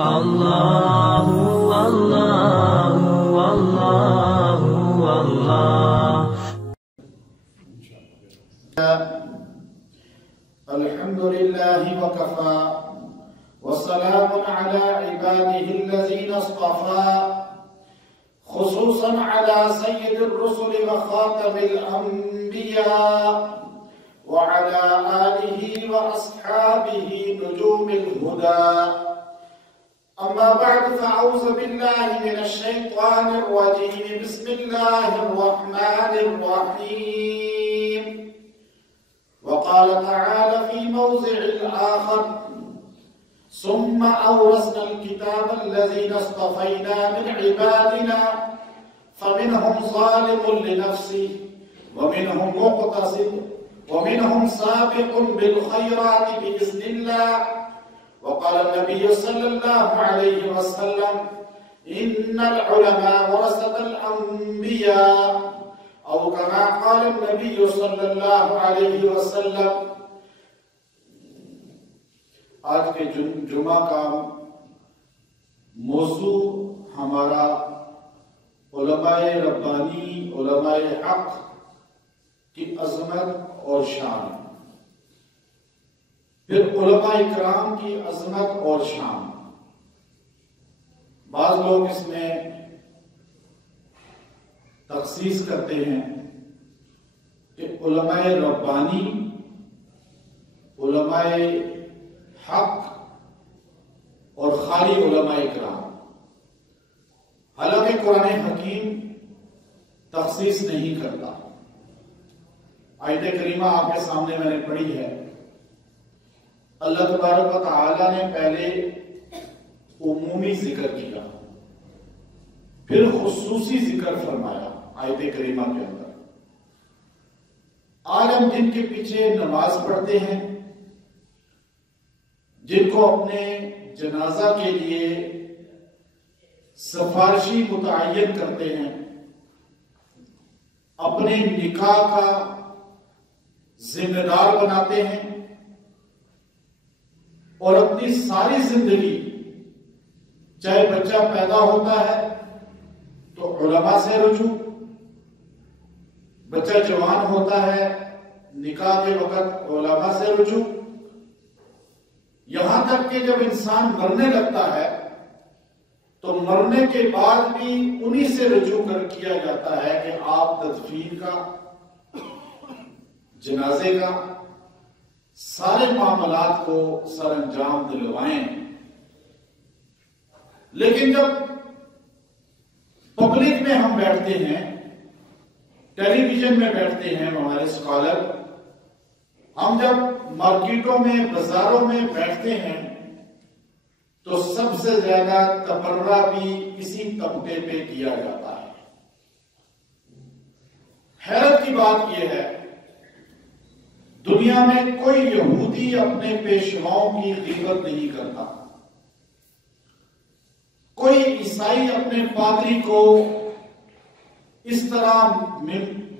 الله والله والله والله. الحمد لله وكفى وسلام على عباده الذين اصطفى خصوصا على سيد الرسل وخاتم الأنبياء وعلى آله وأصحابه نجوم الهدى. أما بعد فأعوذ بالله من الشيطان الرجيم. بسم الله الرحمن الرحيم. وقال تعالى في موضع آخر: ثم أورثنا الكتاب الذين اصطفينا من عبادنا فمنهم ظالم لنفسه ومنهم مقتصد ومنهم سابق بالخيرات بإذن الله. وقال النبي صلى الله عليه وسلم: إن العلماء ورثة الأنبياء، أو كما قال النبي صلی اللہ علیہ وسلم. آج کے جمعہ کا موضوع ہمارا علماء ربانی، علماء حق کی عظمت اور شان، پھر علماء کرام کی عظمت اور شان. بعض لوگ اس میں تخصیص کرتے ہیں کہ علماء ربانی، علماء حق اور خالی علماء کرام. حالانکہ قرآن حکیم تخصیص نہیں کرتا. آیت کریمہ آپ کے سامنے میں نے پڑھی ہے. اللہ تبارک و تعالی نے پہلے عمومی ذکر کیا، پھر خصوصی ذکر فرمایا آیت کریمہ کے اندر. آج ہم جن کے پیچھے نماز پڑھتے ہیں، جن کو اپنے جنازہ کے لیے سفارشی متعین کرتے ہیں، اپنے نکاح کا ذمہ دار بناتے ہیں، اور اپنی ساری زندگی، چاہے بچہ پیدا ہوتا ہے تو علماء سے رجوع، بچہ جوان ہوتا ہے نکاح کے وقت علماء سے رجوع، یہاں تک کہ جب انسان مرنے لگتا ہے تو مرنے کے بعد بھی انہی سے رجوع کیا جاتا ہے کہ آپ تدفین کا، جنازے کا، سارے معاملات کو سر انجام دلوائیں. لیکن جب پبلک میں ہم بیٹھتے ہیں، ٹیلی ویژن میں بیٹھتے ہیں ہمارے اسکالر، ہم جب مارکیٹوں میں، بازاروں میں بیٹھتے ہیں تو سب سے زیادہ تبرہ بھی اسی طبقے پہ کیا جاتا ہے. حیرت کی بات یہ ہے، دنیا میں کوئی یہودی اپنے پیشواؤں کی غیبت نہیں کرتا، کوئی عیسائی اپنے پادری کو اس طرح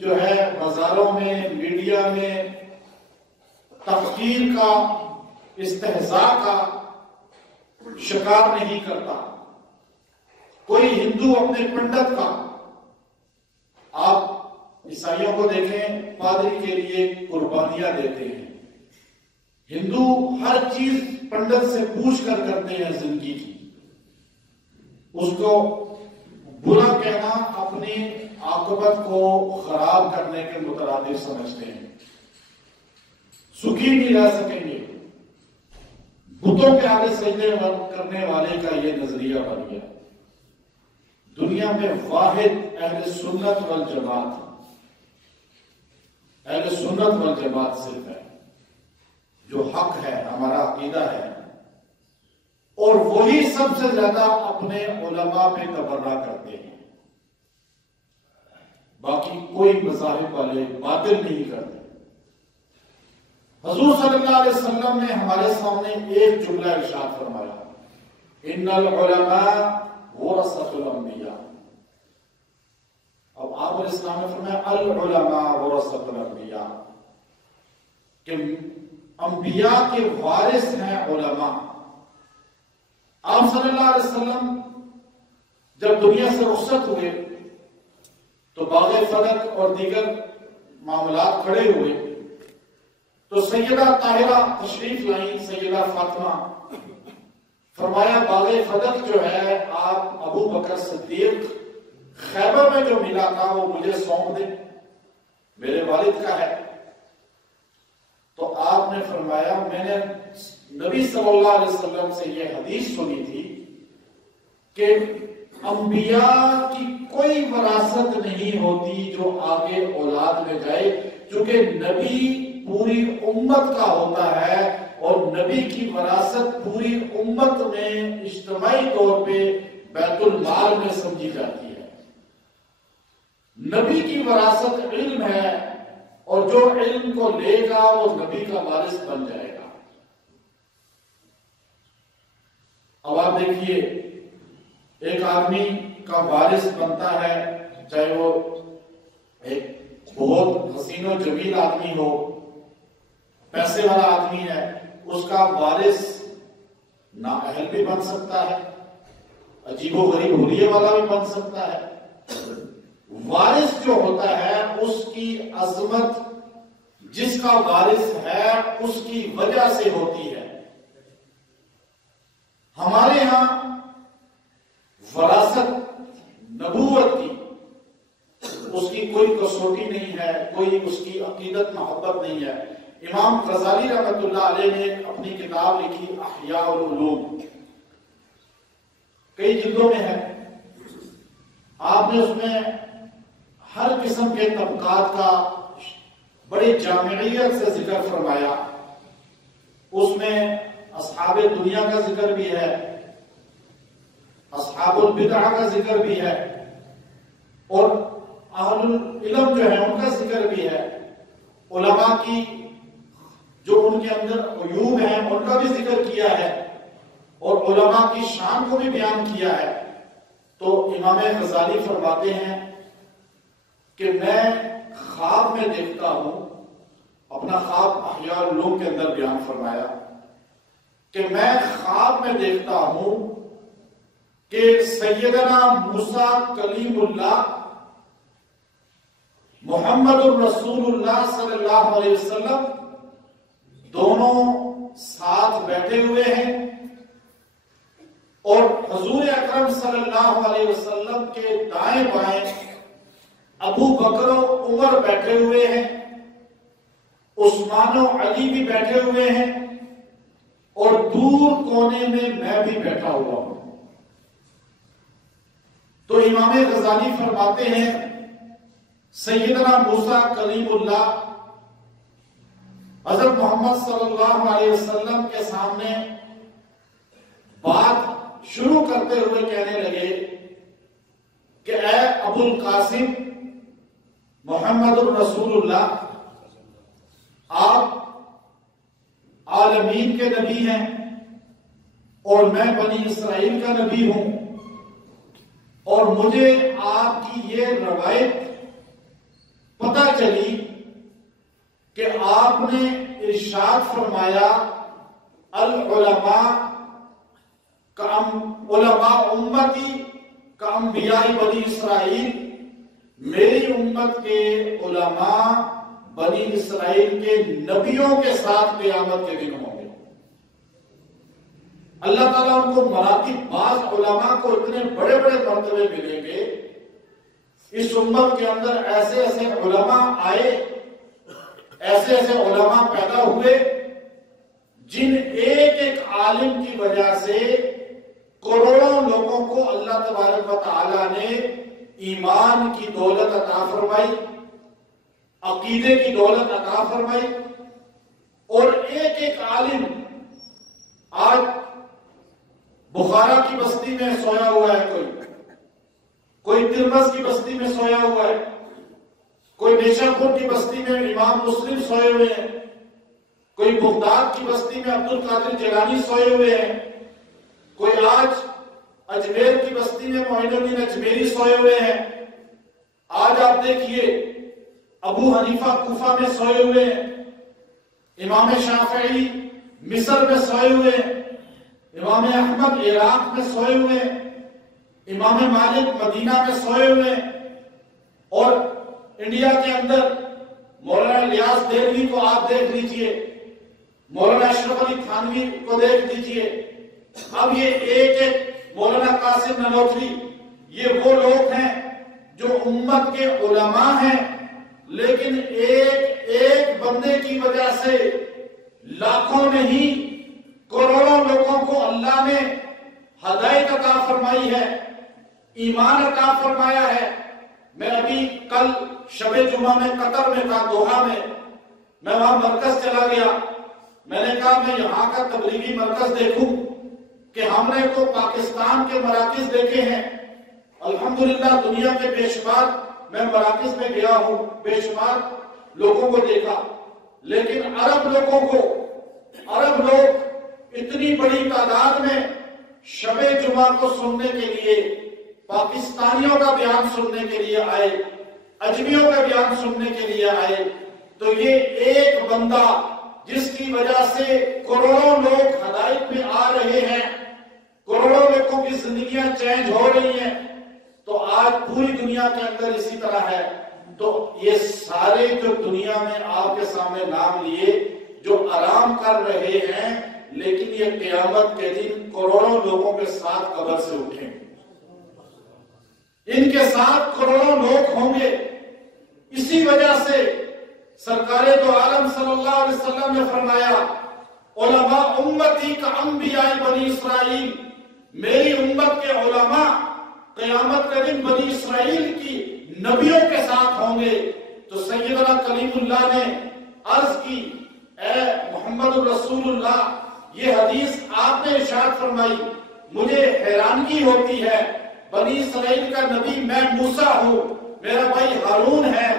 جو ہے بازاروں میں، میڈیا میں تحقیر کا، استہزاء کا شکار نہیں کرتا. کوئی ہندو اپنے پنڈت کا، آپ عیسائیوں کو دیکھیں پادری کے لیے قربانیاں دیتے ہیں. ہندو ہر چیز پنڈت سے پوچھ کر کرتے ہیں زندگی کی. اس کو برا کہنا اپنی عاقبت کو خراب کرنے کے مترادف سمجھتے ہیں. سکھی نہیں رہ سکیں گے. بتوں کے آگے سجدے کرنے والے کا یہ نظریہ بن گیا. دنیا میں واحد اہل سنت والجماعت، اہل سنت والجماعت صرف ہے جو حق ہے، ہمارا عقیدہ ہے، اور وہی سب سے زیادہ اپنے علماء پہ تبرہ کرتے ہیں. باقی کوئی مذاہب والے باطل نہیں کرتے. حضور صلی اللہ علیہ وسلم نے ہمارے سامنے ایک جملہ ارشاد فرمایا: ان العلماء ورثۃ الانبیاء. اب آپ علیہ السلام نے فرمایا العلماء ورثۃ الانبیاء، کہ انبیاء کے وارث ہیں علماء. آپ صلی اللہ علیہ وسلم جب دنیا سے رخصت ہوئے تو باغ فلک اور دیگر معاملات کھڑے ہوئے تو سیدہ طاہرہ تشریف لائیں، سیدہ فاطمہ، فرمایا باغ فلک جو ہے آپ ابو بکر صدیق خیبر میں جو ملا تھا وہ مجھے سونپ دیں، میرے والد کا ہے۔ تو آپ نے فرمایا میں نے نبی صلی اللہ علیہ وسلم سے یہ حدیث سنی تھی کہ انبیاء کی کوئی وراثت نہیں ہوتی جو آگے اولاد میں جائے، چونکہ نبی پوری امت کا ہوتا ہے اور نبی کی وراثت پوری امت میں اجتماعی طور پہ بیت المال میں سمجھی جاتی ہے۔ نبی کی وراثت علم ہے اور جو علم کو لے گا وہ نبی کا وارث بن جائے گا۔ اب آپ دیکھیے ایک آدمی کا وارث بنتا ہے، چاہے وہ ایک بہت حسین و جمیل آدمی ہو، پیسے والا آدمی ہے، اس کا وارث نااہل بھی بن سکتا ہے، عجیب و غریب حلیے والا بھی بن سکتا ہے۔ وارث جو ہوتا ہے اس کی عظمت جس کا وارث ہے اس کی وجہ سے ہوتی ہے۔ ہمارے ہاں وراثت نبوت کی اس کی کوئی کسوٹی نہیں ہے، کوئی اس کی عقیدت محبت نہیں ہے۔ امام غزالی رحمۃ اللہ علیہ نے اپنی کتاب لکھی احیاء العلوم، کئی جلدوں میں ہے۔ آپ نے اس میں ہر قسم کے طبقات کا بڑی جامعیت سے ذکر فرمایا۔ اس میں اصحاب دنیا کا ذکر بھی ہے، اصحاب البدع کا ذکر بھی ہے، اور اہل العلم جو ہے ان کا ذکر بھی ہے، علماء کی جو ان کے اندر عیوب ہیں ان کا بھی ذکر کیا ہے، اور علماء کی شان کو بھی بیان کیا ہے۔ تو امام غزالی فرماتے ہیں کہ میں خواب میں دیکھتا ہوں، اپنا خواب احیاء العلوم کے اندر بیان فرمایا کہ میں خواب میں دیکھتا ہوں کہ سیدنا موسیٰ کلیم اللہ محمد الرسول اللہ صلی اللہ علیہ وسلم دونوں ساتھ بیٹھے ہوئے ہیں، اور حضور اکرم صلی اللہ علیہ وسلم کے دائیں بائیں ابو بکر و عمر بیٹھے ہوئے ہیں، عثمان و علی بھی بیٹھے ہوئے ہیں، اور دور کونے میں میں بھی بیٹھا ہوا ہوں۔ تو امام غزالی فرماتے ہیں سیدنا موسیٰ کلیم اللہ حضرت محمد صلی اللہ علیہ وسلم کے سامنے بات شروع کرتے ہوئے کہنے لگے کہ اے ابو القاسم محمد الرسول اللہ، آپ عالمین کے نبی ہیں اور میں بنی اسرائیل کا نبی ہوں، اور مجھے آپ کی یہ روایت پتہ چلی کہ آپ نے ارشاد فرمایا العلماء علماء امتی کا انبیاء بنی اسرائیل، میری امت کے علماء بنی اسرائیل کے نبیوں کے ساتھ قیامت کے دن ہوں گے۔ اللہ تعالیٰ ان کو مراتب، بعض علماء کو اتنے بڑے بڑے مرتبے ملیں گے، اس امت کے اندر ایسے ایسے علماء آئے، ایسے ایسے علماء پیدا ہوئے جن ایک ایک عالم کی وجہ سے کروڑوں لوگوں کو اللہ تبارک و تعالیٰ نے ایمان کی دولت عطا فرمائی، عقیدے کی دولت عطا فرمائی، اور ایک ایک عالم آج بخارا کی بستی میں سویا ہوا ہے، کوئی ترمز کی بستی میں سویا ہوا ہے، کوئی نیشا پور کی بستی میں امام مسلم سوئے ہوئے ہیں، کوئی بغداد کی بستی میں عبد القادر جیلانی سوئے ہوئے ہیں، کوئی آج اجمیر کی بستی میں معین الدین اجمیری سوئے ہوئے ہیں، آج آپ دیکھیے ابو حنیفہ کوفہ میں سوئے ہوئے ہیں، امام شافعی مصر میں سوئے ہوئے ہیں، امام احمد عراق میں سوئے ہوئے، امام مالک مدینہ میں سوئے ہوئے، اور انڈیا کے اندر مولانا الیاس دیلوی کو آپ دیکھ لیجئے، مولانا اشرف علی تھانوی کو دیکھ لیجئے، اب یہ ایک ایک مولانا قاسم ننوتوی، یہ وہ لوگ ہیں جو امت کے علماء ہیں، لیکن ایک ایک بندے کی وجہ سے لاکھوں نہیں کروڑوں لوگوں کو اللہ نے ہدایت عطا فرمائی ہے، ایمان عطا فرمایا ہے۔ میں ابھی کل شب جمعہ میں قطر میں تھا، دوحہ میں وہاں مرکز چلا گیا، میں نے کہا میں یہاں کا تبلیغی مرکز دیکھوں کہ ہم نے تو پاکستان کے مراکز دیکھے ہیں، الحمدللہ دنیا کے بے شمار میں مراکز میں گیا ہوں، بے شمار لوگوں کو دیکھا، لیکن عرب لوگ اتنی بڑی تعداد میں شب جمعہ کو سننے کے لیے، پاکستانیوں کا بیان سننے کے لیے آئے، اجمیوں کا بیان سننے کے لیے آئے، تو یہ ایک بندہ جس کی وجہ سے کروڑوں لوگ ہدایت میں آ رہے ہیں، کروڑوں لوگوں کی زندگیاں چینج ہو رہی ہیں، تو آج پوری دنیا کے اندر اسی طرح ہے۔ تو یہ سارے جو دنیا میں آپ کے سامنے نام لیے جو آرام کر رہے ہیں، لیکن یہ قیامت کے دن کروڑوں لوگوں کے ساتھ قبر سے اٹھیں، ان کے ساتھ کروڑوں لوگ ہوں گے۔ اسی وجہ سے سرکار دو عالم صلی اللہ علیہ وسلم نے فرمایا، علماء امتی کا انبیاء بنی اسرائیل، میری امت کے علماء قیامت کے دن بنی اسرائیل کی نبیوں کے ساتھ ہوں گے۔ تو سیدنا کلیم اللہ نے عرض کی، اے محمد رسول اللہ، یہ حدیث آپ نے ارشاد فرمائی، مجھے حیرانگی ہوتی ہے، بنی اسرائیل کا نبی میں موسیٰ ہوں، میرا بھائی ہارون ہے،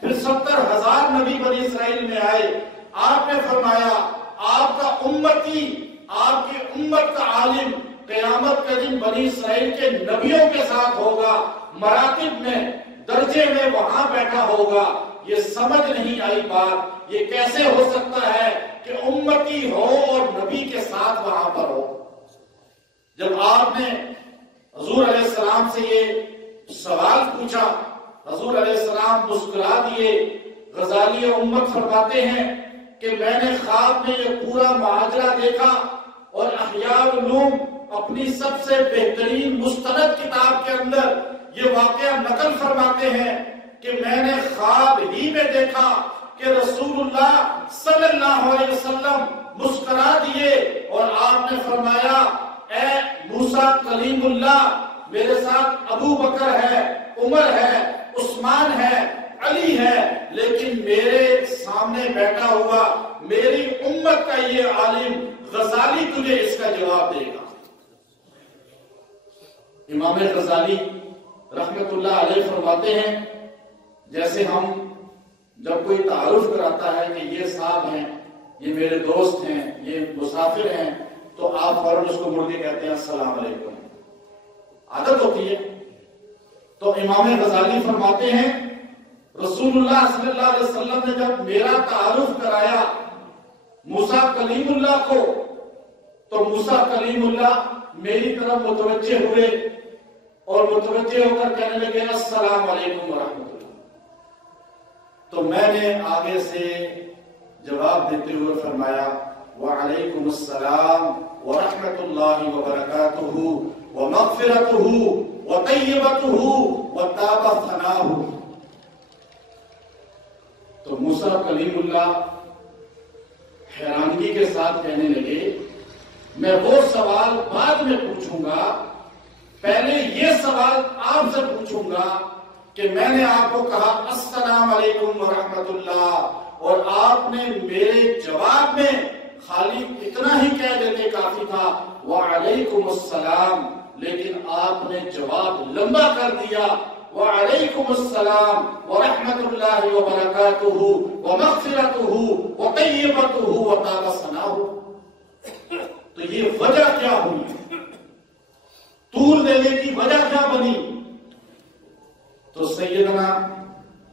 پھر 70,000 نبی بنی اسرائیل میں آئے، آپ نے فرمایا آپ کا امتی، آپ کی امت کا عالم قیامت کے دن بنی اسرائیل کے نبیوں کے ساتھ ہوگا، مراتب میں، درجے میں وہاں بیٹھا ہوگا۔ یہ سمجھ نہیں آئی بات، یہ کیسے ہو سکتا ہے کہ امتی ہو اور نبی کے ساتھ وہاں پر ہو؟ جب آپ نے حضور علیہ السلام سے یہ سوال پوچھا، حضور علیہ السلام مسکرا دیے۔ غزالی امت فرماتے ہیں کہ میں نے خواب میں یہ پورا ماجرا دیکھا، اور احیاء العلوم اپنی سب سے بہترین مستند کتاب کے اندر یہ واقعہ نقل فرماتے ہیں کہ میں نے خواب ہی میں دیکھا کہ رسول اللہ صلی اللہ علیہ وسلم مسکرا دیے، اور آپ نے فرمایا اے موسیٰ کلیم اللہ، میرے ساتھ ابو بکر ہے، عمر ہے، عثمان ہے، علی ہے، لیکن میرے سامنے بیٹھا ہوا میری امت کا یہ عالم غزالی تجھے اس کا جواب دے گا۔ امام غزالی رحمت اللہ علیہ فرماتے ہیں، جیسے ہم جب کوئی تعارف کراتا ہے کہ یہ صاحب ہیں، یہ میرے دوست ہیں، یہ مسافر ہیں، تو آپ فوراً اس کو مڑ کے کہتے ہیں السلام علیکم، عادت ہوتی ہے۔ تو امام غزالی فرماتے ہیں رسول اللہ صلی اللہ علیہ وسلم نے جب میرا تعارف کرایا موسیٰ کلیم اللہ کو، تو موسیٰ کلیم اللہ میری طرف متوجہ ہوئے اور متوجہ ہو کر کہنے لگے السلام علیکم ورحمۃ اللہ۔ تو میں نے آگے سے جواب دیتے ہوئے فرمایا وعلیکم السلام ورحمۃ اللہ وبرکاتہ ومغفرتہ وطیبتہ وطاب ثناہ۔ تو موسیٰ کلیم اللہ حیرانگی کے ساتھ کہنے لگے میں وہ سوال بعد میں پوچھوں گا، پہلے یہ سوال آپ سے پوچھوں گا کہ میں نے آپ کو کہا السلام علیکم ورحمۃ اللہ، اور آپ نے میرے جواب میں خالی اتنا ہی کہہ دیتے کافی تھا وعلیکم السلام، لیکن آپ نے جواب لمبا کر دیا وعلیکم السلام ورحمۃ اللہ وبرکاتہ ومغفرتہ وطیبتہ وطاب ثناہ۔ تو یہ وجہ کیا ہوئی، طول دینے کی وجہ کیا بنی؟ تو سیدنا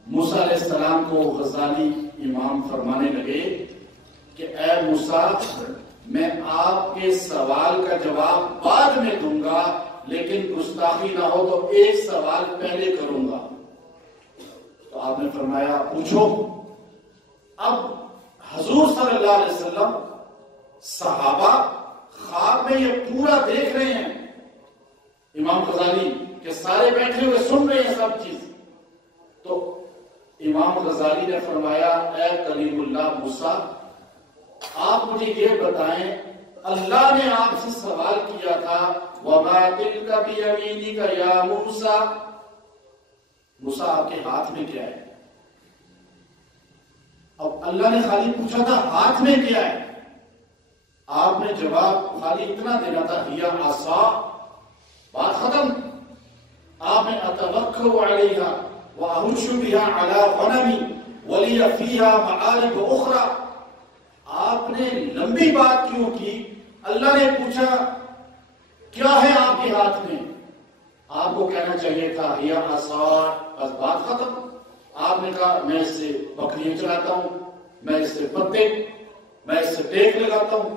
موسیٰ علیہ السلام کو غزالی امام فرمانے لگے کہ اے موسیٰ، میں آپ کے سوال کا جواب بعد میں دوں گا، لیکن گستاخی نہ ہو تو ایک سوال پہلے کروں گا۔ تو آپ نے فرمایا پوچھو۔ اب حضور صلی اللہ علیہ وسلم صحابہ خواب میں یہ پورا دیکھ رہے ہیں، امام غزالی کہ سارے بیٹھے ہوئے سن رہے ہیں سب چیز۔ تو امام غزالی نے فرمایا اے کلیم اللہ موسیٰ، آپ مجھے یہ بتائیں، اللہ نے آپ سے سوال کیا تھا وَمَا تِلْكَ بِيَمِينِكَ يَا مُوسَىٰ، موسیٰ آپ کے ہاتھ میں کیا ہے؟ اب اللہ نے خالی پوچھا تھا ہاتھ میں کیا ہے، آپ نے جواب خالی اتنا دینا تھا ہِیَ عَصَا، بات ختم۔ آپ نے أَتَوَكَّلُ عَلَيْهَا وَأَهُشُّ بِهَا عَلَىٰ غَنَمِي وَلِيَ فِيهَا مَعَارِبُ أُخْرَىٰ، آپ نے لمبی بات کیوں کی؟ اللہ نے پوچھا کیا ہے آپ کے ہاتھ میں، آپ کو کہنا چاہیے تھا ہِیَ عَصَا، بس بات ختم۔ آپ نے کہا میں اس سے بکریاں چلاتا ہوں، میں اس سے پتے، میں اس سے ٹیک لگاتا ہوں۔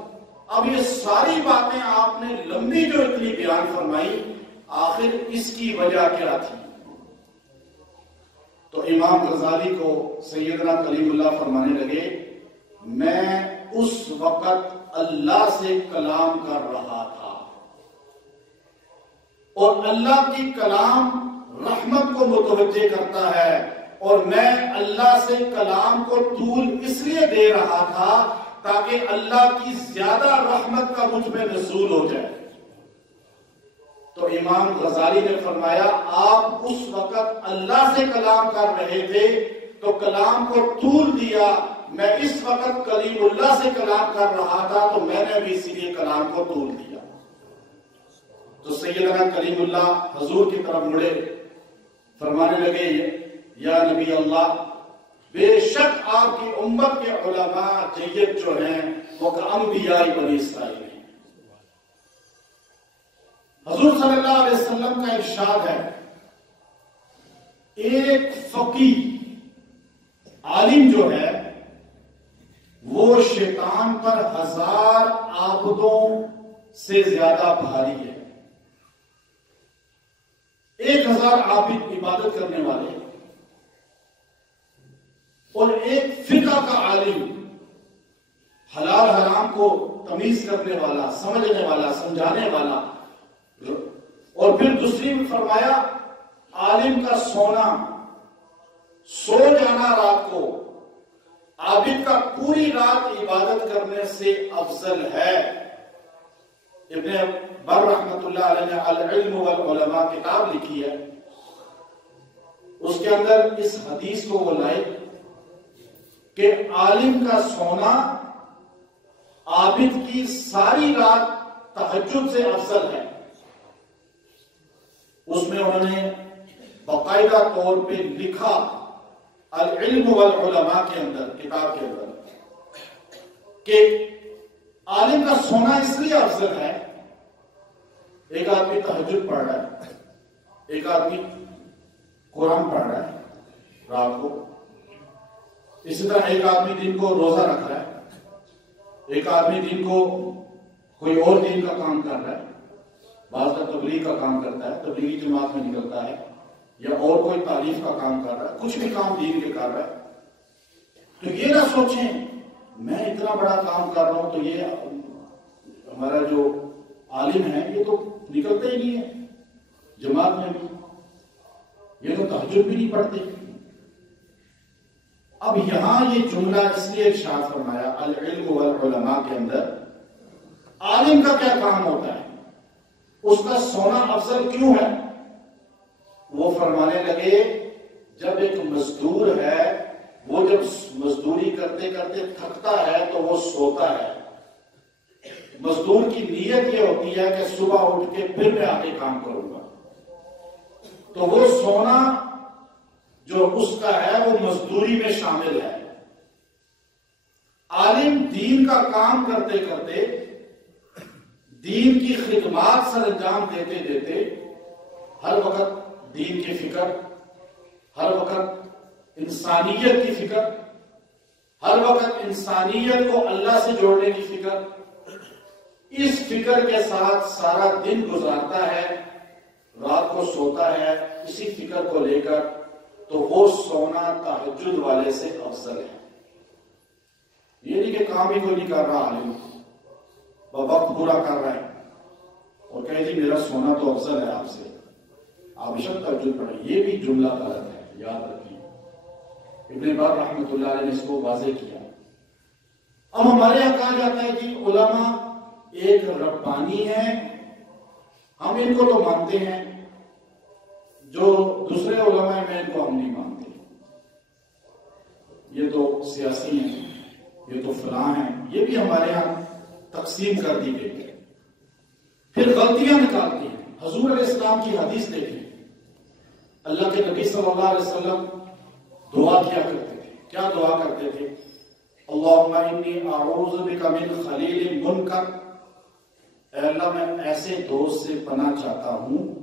اب یہ ساری باتیں آپ نے لمبی جو اتنی بیان فرمائی، آخر اس کی وجہ کیا تھی؟ تو امام غزالی کو سیدنا کلیم اللہ فرمانے لگے میں اس وقت اللہ سے کلام کر رہا تھا، اور اللہ کی کلام رحمت کو متوجہ کرتا ہے، اور میں اللہ سے کلام کو طول اس لیے دے رہا تھا تاکہ اللہ کی زیادہ رحمت کا مجھ میں نزول ہو جائے۔ تو امام غزالی نے فرمایا آپ اس وقت اللہ سے کلام کر رہے تھے تو کلام کو طول دیا، میں اس وقت کلیم اللہ سے کلام کر رہا تھا تو میں نے بھی اسی لیے کلام کو طول دیا۔ تو سیدنا کلیم اللہ حضور کی طرف مڑے، فرمانے لگے یا نبی اللہ، بے شک آپ کی امت کے علماء جید جو ہیں وہ انبیاء بنی اسرائیل ہیں۔ حضور صلی اللہ علیہ وسلم کا ارشاد ہے ایک فقیہ عالم جو ہے وہ شیطان پر 1000 عابدوں سے زیادہ بھاری ہے۔ 1000 عابد عبادت کرنے والے اور ایک فقہ کا عالم، حلال حرام کو تمیز کرنے والا، سمجھنے والا، سمجھانے والا، اور پھر دوسری میں فرمایا عالم کا سونا، سو جانا رات کو، عابد کا پوری رات عبادت کرنے سے افضل ہے۔ ابن بر رحمت اللہ علیہ نے العلم والعلماء کتاب لکھی ہے، اس کے اندر اس حدیث کو وہ لائے کہ عالم کا سونا عابد کی ساری رات تہجد سے افضل ہے۔ اس میں انہوں نے باقاعدہ طور پہ لکھا العلم والعلماء کے اندر، کتاب کے اندر، کہ عالم کا سونا اس لیے افضل ہے، ایک آدمی تہجد پڑھ رہا ہے، ایک آدمی قرآن پڑھ رہا ہے رات کو، اسی طرح ایک آدمی دن کو روزہ رکھ رہا ہے، ایک آدمی دن کو کوئی اور دین کا کام کر رہا ہے، بعض کا تبلیغ کا کام کرتا ہے، تبلیغی جماعت میں نکلتا ہے، یا اور کوئی تعریف کا کام کر رہا ہے، کچھ بھی کام دین کے کر رہا ہے۔ تو یہ نہ سوچیں میں اتنا بڑا کام کر رہا ہوں تو یہ ہمارا جو عالم ہے یہ تو نکلتا ہی نہیں ہے جماعت میں بھی، یہ تو تہجد بھی نہیں پڑھتے۔ اب یہاں یہ جملہ اس لیے ارشاد فرمایا العلم والعلماء کے اندر عالم کا کیا کام ہوتا ہے، اس کا سونا افضل کیوں ہے؟ وہ فرمانے لگے جب ایک مزدور ہے وہ جب مزدوری کرتے کرتے تھکتا ہے تو وہ سوتا ہے۔ مزدور کی نیت یہ ہوتی ہے کہ صبح اٹھ کے پھر میں آگے کام کروں گا، تو وہ سونا جو اس کا ہے وہ مزدوری میں شامل ہے۔ عالم دین کا کام کرتے کرتے، دین کی خدمات سر انجام دیتے دیتے، ہر وقت دین کی فکر، ہر وقت انسانیت کی فکر، ہر وقت انسانیت کو اللہ سے جوڑنے کی فکر، اس فکر کے ساتھ سارا دن گزارتا ہے، رات کو سوتا ہے اسی فکر کو لے کر، تو وہ سونا تہجد والے سے افضل ہے۔ یہ نہیں کہ کام ہی کوئی نہیں کر رہا عالم، وقت پورا کر رہا ہے اور کہے جی میرا سونا تو افضل ہے آپ سے، آپ عشق تہجد پڑھیں، یہ بھی جملہ غلط ہے، یاد رکھیے۔ ابن باز رحمۃ اللہ علیہ نے اس کو واضح کیا۔ اب ہمارے یہاں کہا جاتا ہے کہ علماء ایک ربانی ہے، ہم ان کو تو مانتے ہیں، جو دوسرے علماء ہیں ان کو ہم نہیں مانتے، یہ تو سیاسی ہیں، یہ تو فلاں ہیں، یہ بھی ہمارے یہاں تقسیم کر دی گئی ہے۔ پھر غلطیاں نکالتی ہیں۔ حضور علیہ السلام کی حدیث دیکھیں، اللہ کے نبی صلی اللہ علیہ وسلم دعا کیا کرتے تھے، کیا دعا کرتے تھے؟ اللہم انی اعوذ بک من خلیل منکر، اے اللہ میں ایسے دوست سے پناہ چاہتا ہوں،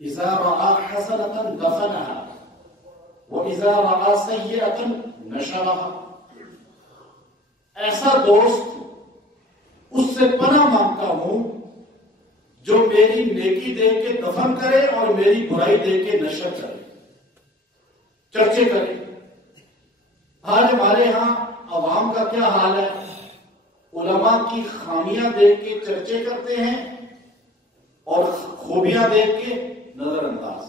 اذا رعا حسنۃ دفنہا واذا رعا سیئۃ نشرہا، ایسا دوست اس سے پناہ مانگتا ہوں جو میری نیکی دیکھ کے دفن کرے اور میری برائی دیکھ کے نشر کرے، چرچے کرے۔ آج ہمارے ہاں عوام کا کیا حال ہے؟ علماء کی خامیاں دیکھ کے چرچے کرتے ہیں اور خوبیاں دیکھ کے نظر انداز،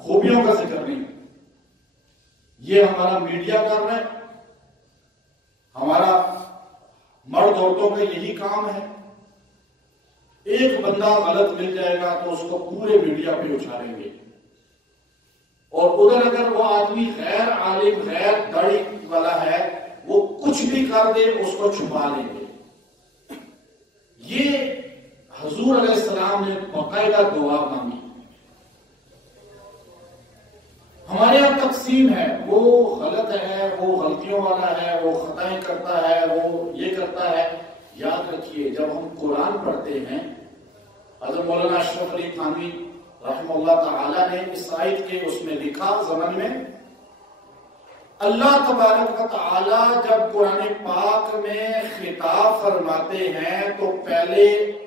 خوبیوں کا ذکر نہیں۔ یہ ہمارا میڈیا کر رہا ہے، ہمارا مرد عورتوں کا یہی کام ہے۔ ایک بندہ غلط مل جائے گا تو اس کو پورے میڈیا پہ اچھالیں گے، اور ادھر اگر وہ آدمی غیر عالم غیر داڑھی والا ہے، وہ کچھ بھی کر دے اس کو چھپا لیں گے۔ یہ حضور علیہ السلام نے باقاعدہ دعا مانگی۔ ہمارے یہاں تقسیم ہے، وہ غلط ہے، وہ غلطیوں والا ہے، وہ خطائیں کرتا ہے، وہ یہ کرتا ہے۔ یاد رکھیے جب ہم قرآن پڑھتے ہیں، حضرت مولانا اشرف علی تھانوی رحمہ اللہ تعالی نے اس آیت کے اس میں لکھا ضمن میں، اللہ تبارک و تعالی جب قرآن پاک میں خطاب فرماتے ہیں تو پہلے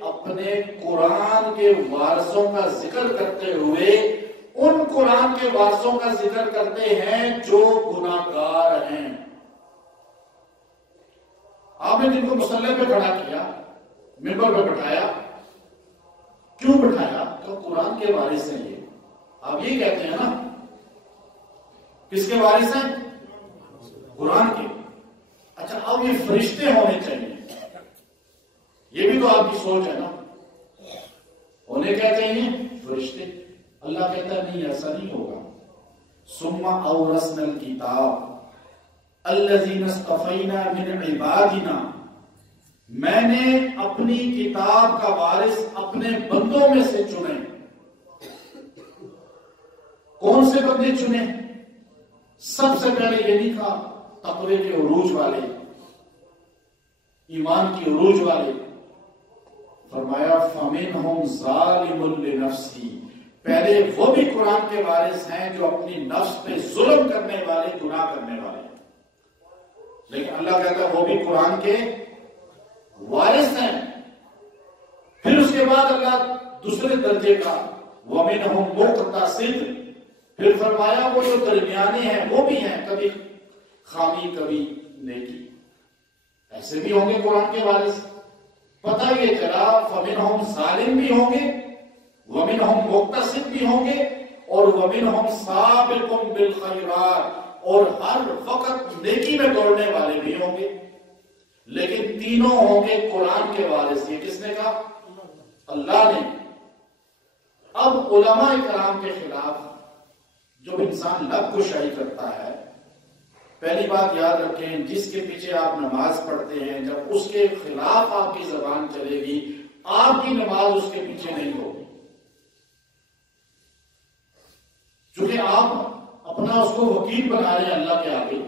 اپنے قرآن کے وارثوں کا ذکر کرتے ہوئے ان قرآن کے وارثوں کا ذکر کرتے ہیں جو گناہگار ہیں۔ آپ نے جن کو مصلی پہ کھڑا کیا، منبر پہ بٹھایا، کیوں بٹھایا؟ تو قرآن کے وارث ہیں یہ، آپ یہ کہتے ہیں نا، کس کے وارث ہیں؟ قرآن کے۔ اچھا اب یہ فرشتے ہونے چاہیے، یہ بھی تو آپ کی سوچ ہے نا، ہونے کیا چاہیے؟ فرشتے۔ اللہ کہتا ہے نہیں، ایسا نہیں ہوگا۔ ثم اورثنا الکتاب الذین اصطفینا من عبادنا، میں نے اپنی کتاب کا وارث اپنے بندوں میں سے چنے۔ کون سے بندے چنے؟ سب سے پہلے یہ نہیں کہا تقوی کے عروج والے، ایمان کی عروج والے، فرمایا فَمِنْهُمْ ظَالِمٌ لِنَفْسِهِ، پہلے وہ بھی قرآن کے وارث ہیں جو اپنی نفس پہ ظلم کرنے والے، گناہ کرنے والے، لیکن اللہ کہتا ہے وہ بھی قرآن کے وارث ہیں۔ پھر اس کے بعد اللہ دوسرے درجے کا وَمِنْهُمْ مُقْتَصِدٌ، پھر فرمایا وہ جو درمیانے ہیں وہ بھی ہیں، کبھی خامی کبھی نیکی، ایسے بھی ہوں گے قرآن کے وارث۔ پتہ یہ چلا فَمِنْهُمْ ظالم بھی ہوں گے، وَمِنْهُمْ مُقْتَصِد بھی ہوں گے، اور وَمِنْهُمْ سَابِقٌ بِالْخَيْرَاتِ، اور ہر وقت نیکی میں دوڑنے والے بھی ہوں گے، لیکن تینوں ہوں گے قرآن کے وارث۔ یہ کس نے کہا؟ اللہ نے۔ اب علماء کرام کے خلاف جو انسان لب کشائی کرتا ہے، پہلی بات یاد رکھیں، جس کے پیچھے آپ نماز پڑھتے ہیں، جب اس کے خلاف آپ کی زبان چلے گی، آپ کی نماز اس کے پیچھے نہیں ہوگی، چونکہ آپ اپنا اس کو وکیل بنا رہے ہیں اللہ کے آگے،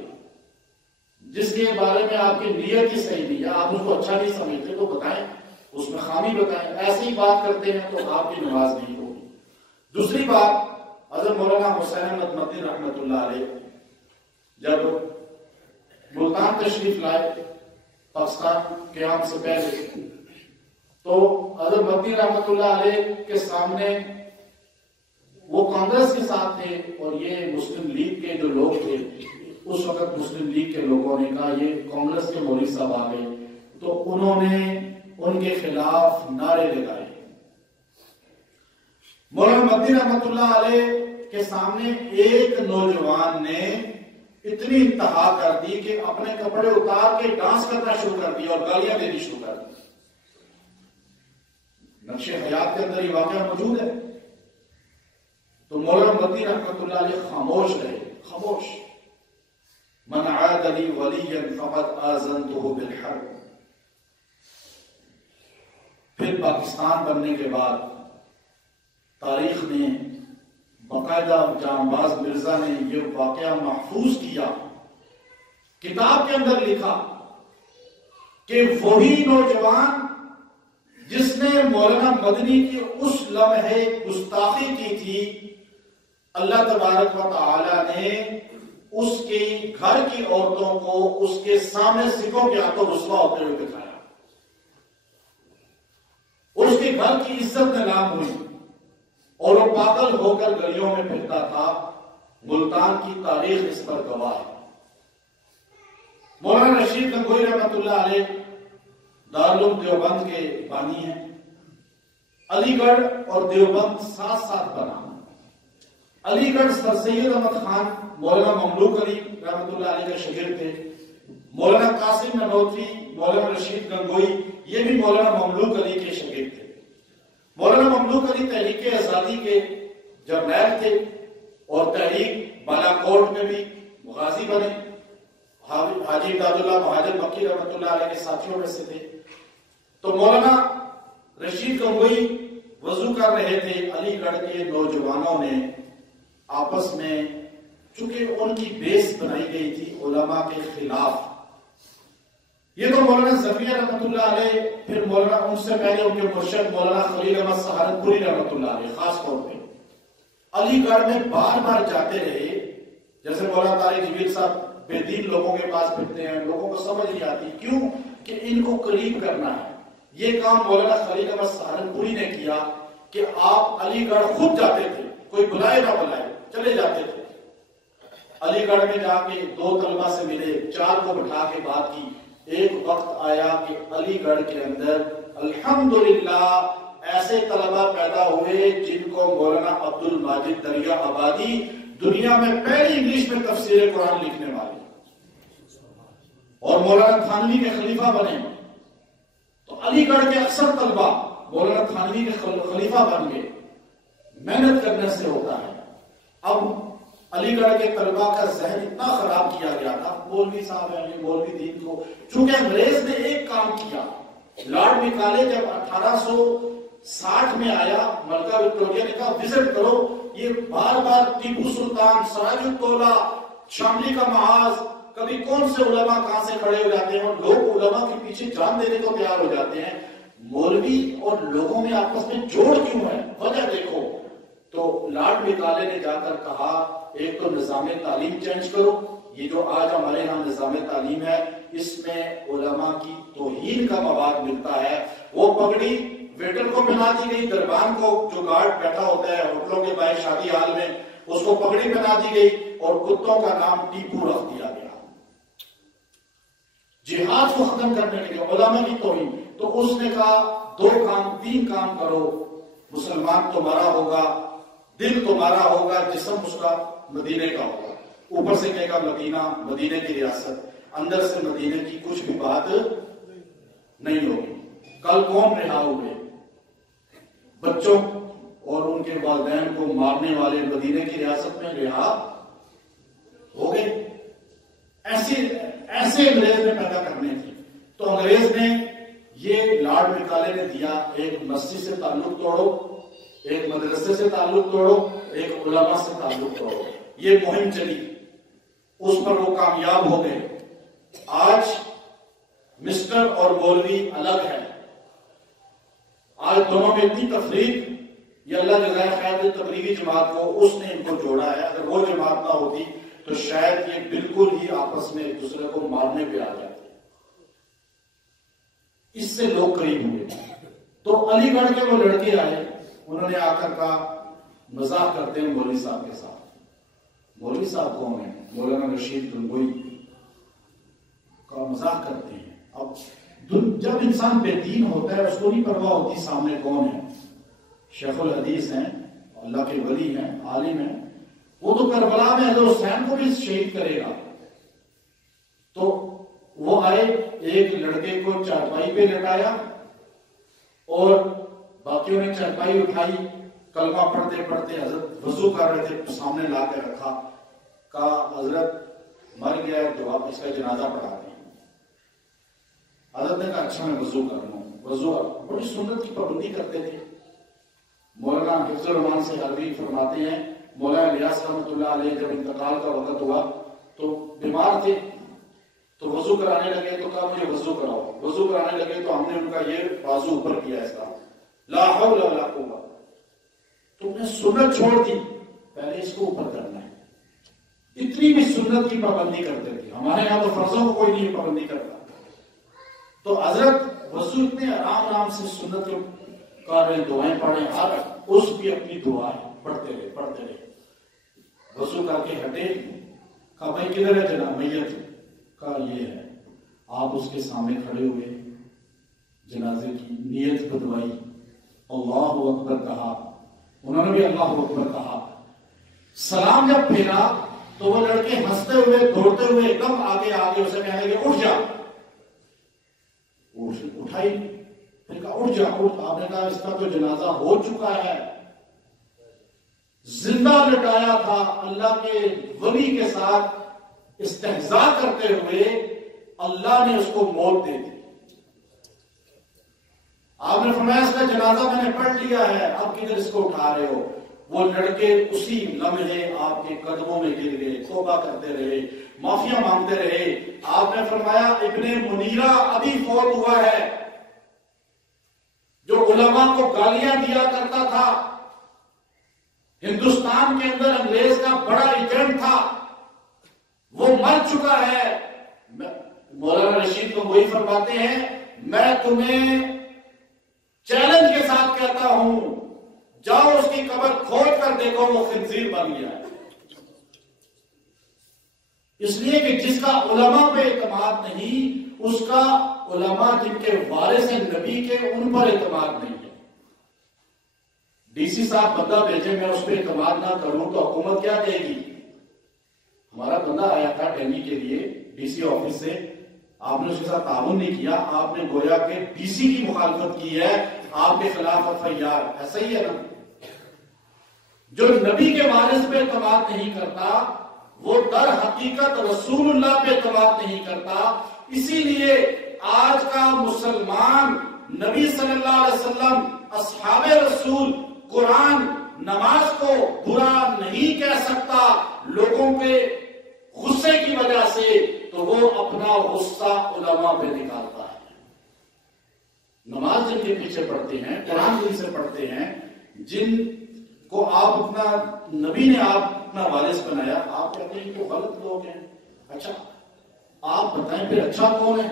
جس کے بارے میں آپ کی نیت ہی صحیح نہیں ہے، آپ اس کو اچھا نہیں سمجھتے تو بتائیں، اس میں خامی بتائیں، ایسی ہی بات کرتے ہیں تو آپ کی نماز نہیں ہوگی۔ دوسری بات، حضرت مولانا حسین احمد مدنی رحمۃ اللہ علیہ جب ملتان تشریف لائے پاکستان قیام سے پہلے، تو حضرت مدنی رحمت اللہ علیہ کے سامنے وہ کانگریس کے ساتھ تھے اور یہ مسلم لیگ کے جو لوگ تھے، اس وقت مسلم لیگ کے لوگوں نے کہا یہ کانگریس کے مولوی صاحب آ گئے، تو انہوں نے ان کے خلاف نعرے لگائے۔ مولانا مدنی رحمت اللہ علیہ کے سامنے ایک نوجوان نے اتنی انتہا کر دی کہ اپنے کپڑے اتار کے ڈانس کرنا شروع کر دیا اور گالیاں دینی شروع کر دی۔ نقش حیات کے اندر یہ واقعہ موجود ہے۔ تو مولانا مدنی رحمت اللہ علیہ خاموش رہے، خاموش۔ من عاد لی ولیا فقد آذنتہ بالحرب۔ پھر پاکستان بننے کے بعد تاریخ میں باقاعدہ جانباز مرزا نے یہ واقعہ محفوظ کیا، کتاب کے اندر لکھا کہ وہی نوجوان جس نے مولانا مدنی کی اس لمحے گستاخی کی تھی، اللہ تبارک و تعالی نے اس کے گھر کی عورتوں کو اس کے سامنے سکھوں کے ہاتھوں رسوا ہوتے ہوئے دکھایا، اس کے گھر کی عزت نیلام ہوئی اور وہ پاگل ہو کر گلیوں میں پھرتا تھا۔ ملتان کی تاریخ اس پر گواہ ہے۔ مولانا رشید گنگوئی رحمت اللہ علیہ دارالعلوم دیوبند کے بانی ہیں۔ علی گڑھ اور دیوبند ساتھ ساتھ بنا۔ علی گڑھ سر سید احمد خان مولانا مملوک علی رحمت اللہ علیہ کے شاگرد تھے۔ مولانا قاسم ننوتوی، مولانا رشید گنگوئی، یہ بھی مولانا مملوک علی کے شاگرد تھے۔ مولانا مملوک علی تحریک آزادی کے جرنیل تھے اور تحریک بالا کوٹ میں بھی غازی بنے۔ حاجی امداد اللہ مہاجر مکی رحمت اللہ علیہ کے ساتھیوں میں سے تھے۔ تو مولانا رشید گنگوئی وضو کر رہے تھے، علی گڑھ کے نوجوانوں نے آپس میں، چونکہ ان کی بیس بنائی گئی تھی علماء کے خلاف، یہ تو مولانا زکریا رحمت اللہ علیہ، پھر مولانا ان سے پہلے ان کے مرشد مولانا خلیل احمد سہارنپوری رحمت اللہ علیہ خاص طور پہ علی گڑھ میں بار بار جاتے رہے۔ جیسے مولانا طارق جبیر صاحب بے دین لوگوں کے پاس پھرتے ہیں، لوگوں کو سمجھ نہیں آتی کیوں کہ ان کو قریب کرنا ہے۔ یہ کام مولانا خلیل احمد سہارنپوری نے کیا کہ آپ علی گڑھ خود جاتے تھے، کوئی بلائے نہ بلائے چلے جاتے تھے۔ علی گڑھ میں جا کے 2 طلبہ سے ملے، 4 کو بٹھا کے بات کی۔ ایک وقت آیا کہ علی گڑھ کے اندر الحمدللہ ایسے طلبہ پیدا ہوئے جن کو مولانا عبد الماجد دریا آبادی دنیا میں پہلی انگلش میں تفسیر قرآن لکھنے والے اور مولانا تھانوی کے خلیفہ بنے۔ تو علی گڑھ کے اکثر طلبہ مولانا تھانوی کے خلیفہ بن گئے۔ محنت کرنے سے ہوتا ہے۔ اب علی گڑھ کے طلبہ کا ذہن اتنا خراب کیا گیا تھا، مولوی صاحب ہیں، مولوی دین کو، چونکہ انگریز نے ایک کام کیا، لارڈ مکالے جب 1860 میں آیا، ملکہ وکٹوریہ نے کہا وزٹ کرو، یہ بار بار ٹیپو سلطان، سراج الدولہ، شاملی کا محاذ، کبھی کون سے علماء کہاں سے کھڑے ہو جاتے ہیں اور لوگ علماء کے پیچھے جان دینے کو تیار ہو جاتے ہیں۔ مولوی اور لوگوں میں آپس میں جوڑ کیوں ہے، وجہ دیکھو۔ تو لارڈ مکالے نے جا کر کہا ایک تو نظام تعلیم چینج کرو، یہ جو آج ہمارے یہاں نظام تعلیم ہے اس میں علماء کی توہین کا مواد ملتا ہے۔ وہ پگڑی ویٹر کو پہنا دی گئی، دربان کو جو گارڈ بیٹھا ہوتا ہے ہوٹلوں کے باہر شادی حال میں، اس کو پگڑی پہنا دی گئی اور کتوں کا نام ٹیپو رکھ دیا گیا۔ جہاد کو ختم کرنے کے لیے علماء کی توہین۔ تو اس نے کہا 2 کام 3 کام کرو، مسلمان تمہارا ہوگا، دل تمہارا ہوگا، جسم اس کا مدینے کا ہوگا۔ اوپر سے کہے گا مدینہ، مدینے کی ریاست، اندر سے مدینے کی کچھ بھی بات نہیں ہوگی۔ کل کون رہا ہوئے؟ بچوں اور ان کے والدین کو مارنے والے مدینے کی ریاست میں رہا ہو گئے۔ ایسے انگریز نے پیدا کرنے تھے۔ تو انگریز نے یہ لارڈ مکالے نے دیا، ایک مسجد سے تعلق توڑو، ایک مدرسے سے تعلق توڑو، ایک علماء سے تعلق توڑو۔ یہ مہم چلی، اس پر وہ کامیاب ہو گئے۔ آج مسٹر اور مولوی الگ ہے، آج دونوں میں اتنی تفریق، یہ اللہ جزائے خیر تبلیغی جماعت کو اس نے ان کو جوڑا ہے۔ اگر وہ جماعت نہ ہوتی تو شاید یہ بالکل ہی آپس میں ایک دوسرے کو مارنے پہ آ جاتے۔ اس سے لوگ قریب ہوئے. تو علی گڑھ کے وہ لڑکے آئے, انہوں نے آ کر کہا, مذاق کرتے ہیں مولوی صاحب کے ساتھ. مولوی صاحب کون ہیں؟ مولانا رشید گنگوئی کا مذاق کرتے ہیں. اب جب انسان بے دین ہوتا ہے اس کو نہیں پرواہ ہوتی سامنے کون ہے. شیخ الحدیث ہیں, اللہ کے ولی ہیں, عالم ہیں, وہ تو کربلا میں حضرت حسین کو بھی شہید کرے گا. تو وہ آئے, ایک لڑکے کو چارپائی پہ لٹایا اور باقیوں نے چارپائی اٹھائی, کلمہ پڑھتے پڑھتے حضرت وضو کر رہے تھے, سامنے لا کے رکھا, کہا حضرت مر گیا تو آپ اس کا جنازہ پڑھا دیں. حضرت نے کہا اچھا میں وضو کر لوں. وضو بڑی سنت کی پابندی کرتے تھے. مولانا حفظ الرحمان سے حروی فرماتے ہیں, مولانا الیاس رحمۃ اللہ علیہ جب انتقال کا وقت ہوا تو بیمار تھے, تو وضو کرانے لگے تو کہا مجھے وضو کراؤ. وضو کرانے لگے تو ہم نے ان کا یہ بازو اوپر کیا, اس کا لا حول ولا قوت. تم نے سنت چھوڑ دی, پہلے اس کو اوپر کرنا ہے. اتنی بھی سنت کی پابندی کرتے تھے. ہمارے یہاں تو فرضوں کو کوئی نہیں پابندی کرتا. تو حضرت وضو اتنے آرام سے سنت کر رہے, دعائیں پڑھیں, ہر اس بھی اپنی دعائیں پڑھتے رہے. وضو کر کے ہٹے, کہا بھائی کدھر ہے جناب میت؟ کہا یہ ہے. آپ اس کے سامنے کھڑے ہوئے, جنازے کی نیت بدوائی, اللہ اکبر کہا, انہوں نے بھی اللہ اکبر کہا. سلام جب پھیرا تو وہ لڑکے ہنستے ہوئے دوڑتے ہوئے ایک دم آگے اسے کہنے لگے اٹھ جا. اٹھائی, پھر کہا اٹھ جا اٹھ. آپ نے کہا اس کا تو جنازہ ہو چکا ہے, زندہ لٹایا تھا. اللہ کے ولی کے ساتھ استہزاء کرتے ہوئے اللہ نے اس کو موت دے دی. آپ نے فرمایا اس کا جنازہ میں نے پڑھ لیا ہے, اب کدھر اس کو اٹھا رہے ہو؟ وہ لڑکے اسی لمحے آپ کے قدموں میں گر گئے, توبہ کرتے رہے, معافیاں مانگتے رہے. آپ نے فرمایا ابن منیرہ ابھی فوت ہوا ہے, جو علماء کو گالیاں دیا کرتا تھا, ہندوستان کے اندر انگریز کا بڑا ایجنٹ تھا, وہ مر چکا ہے. مولانا رشید کو وہی فرماتے ہیں, میں تمہیں چیلنج کے ساتھ کہتا ہوں, جاؤ اس کی قبر کھود کر دیکھو, وہ خنزیر بن گیا ہے. اس لیے کہ جس کا علماء پہ اعتماد نہیں, اس کا علماء جن کے وارث ہیں نبی کے, ان پر اعتماد نہیں ہے. ڈی سی صاحب بندہ بھیجے, میں اس پہ اعتماد نہ کروں تو حکومت کیا کہے گی؟ ہمارا بندہ آیا تھا ٹینی کے لیے ڈی سی آفس سے, آپ نے اس کے ساتھ تعاون نہیں کیا, آپ نے گویا کہ ڈی سی کی مخالفت کی ہے, آپ کے خلاف FIR. ایسا ہی ہے نا. جو نبی کے وارث پہ اعتماد نہیں کرتا وہ در حقیقت رسول اللہ پہ اعتماد نہیں کرتا. اسی لیے آج کا مسلمان نبی صلی اللہ علیہ وسلم, اصحاب رسول, قرآن, نماز کو برا نہیں کہہ سکتا لوگوں کے غصے کی وجہ سے, تو وہ اپنا غصہ علماء پہ نکالتا ہے. نماز جن کے پیچھے پڑھتے ہیں, قرآن جن سے پڑھتے ہیں, جن کو آپ اپنا نبی نے آپ اپنا وارث بنایا, آپ کہتے ہیں کہ غلط لوگ ہیں. اچھا آپ بتائیں پھر اچھا کون ہے؟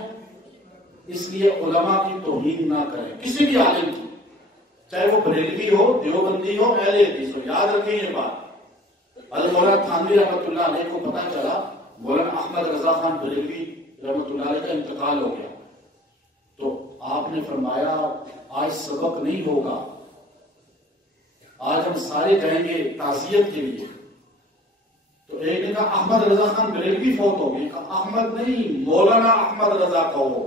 اس لیے علماء کی توہین نہ کریں, کسی بھی عالم کی, چاہے وہ بریلوی ہو, دیوبندی ہو, اہل حدیث ہو. یاد رکھیں یہ بات. حضرت مولانا تھانوی رحمۃ اللہ علیہ کو پتہ چلا مولانا احمد رضا خان بریلوی رحمۃ اللہ علیہ کا انتقال ہو گیا, تو آپ نے فرمایا آج سبق نہیں ہوگا, آج ہم سارے جائیں گے تعزیت کے لیے. تو ایک نے کہا احمد رضا خان بریلوی فوت ہو گئے. کہا احمد نہیں, مولانا احمد رضا کہو,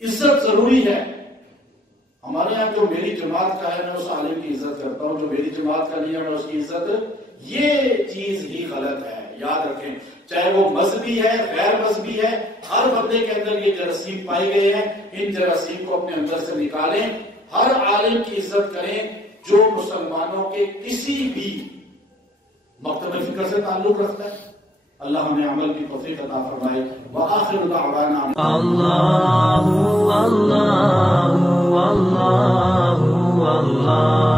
عزت ضروری ہے. ہمارے یہاں جو میری جماعت کا ہے میں اس عالم کی عزت کرتا ہوں, جو میری جماعت کا نہیں ہے میں اس کی عزت, یہ چیز ہی غلط ہے. یاد رکھیں, چاہے وہ مذہبی ہے, غیر مذہبی ہے, ہر بندے کے اندر یہ جراثیم پائے گئے ہیں. ان جراثیم کو اپنے اندر سے نکالیں. ہر عالم کی عزت کریں جو مسلمانوں کے کسی بھی مکتب فکر سے تعلق رکھتا ہے. اللہ ہمیں عمل کی توفیق عطا فرمائے. وآخر دعوانا اللہ اللہ اللہ اللہ.